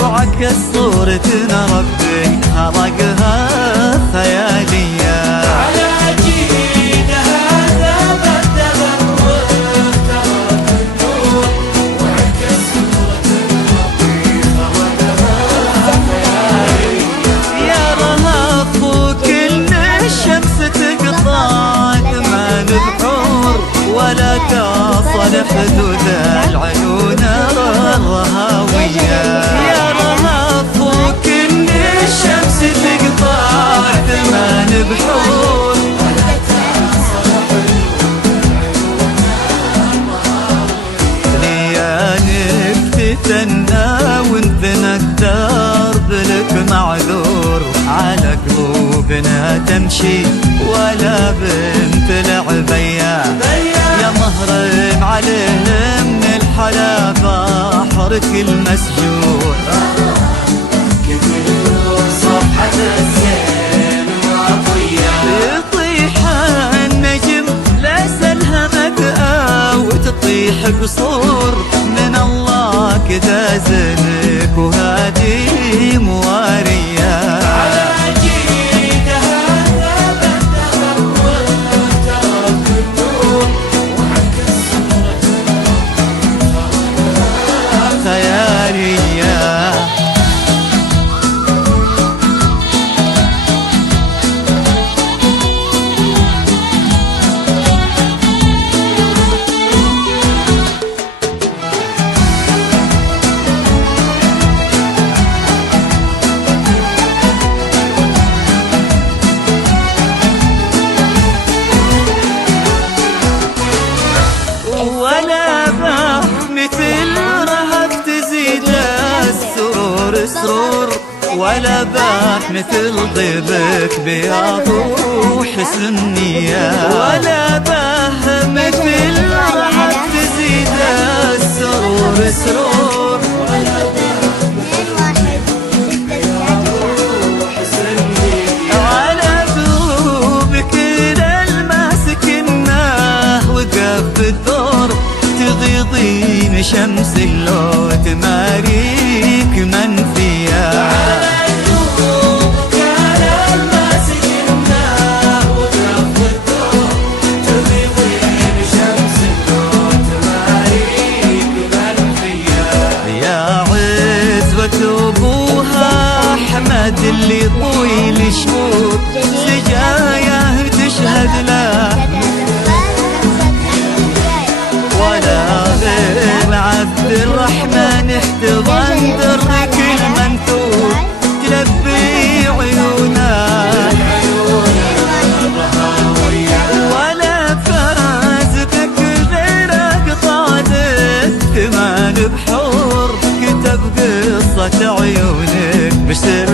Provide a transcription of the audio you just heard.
وعكس صورتنا ربي خلقها خيالية. على جيد هذا بدل واخترق النور وعكس صورتنا ربي خلقها خيالية. يا رهاب كل الشمس تقطع ثمان بحور ولا تصل حدود العيون الرهاوية. يا رهاب كل الشمس تقطع ثمان بحور ولا تصل حدود العيون الرهاوية. ليالك تتنى وانت الدرب لك معذور على قلوبنا تمشي ولا بنت لعبية. يا مهرب عليه من الحلا بحرك المسجون صفحة الزين وطية يطيح النجم ليس الهمك أو تطيح قصور من الله كذا زنك وهادي موارية. على جيد هذا بدل واخترق النور وعكس صورتنا ربي خيالية. ولا باه مثل رهق تزيد السرور سرور ولا باه مثل ضيبك بياض وحسن النية. ولا باه مثل رهق تزيد السرور سرور ولا باه مثل بياض وحسن النية. على قلوبك الماسكناه وقف بالدور تغيضين شمس اللو تماريك منفية. على قلوبك الماسكنا وقف الدور تغيضين شمس اللو تماريك منفية. يا عزوة أبوها أحمد اللي طويل شموك سجاياه تشهد له ولا غير عبد الرحمن احتضن درك المنثور تلبي عيونه ولا فرازتك غير قطعته ثمان بحور كتب قصة عيونك بسر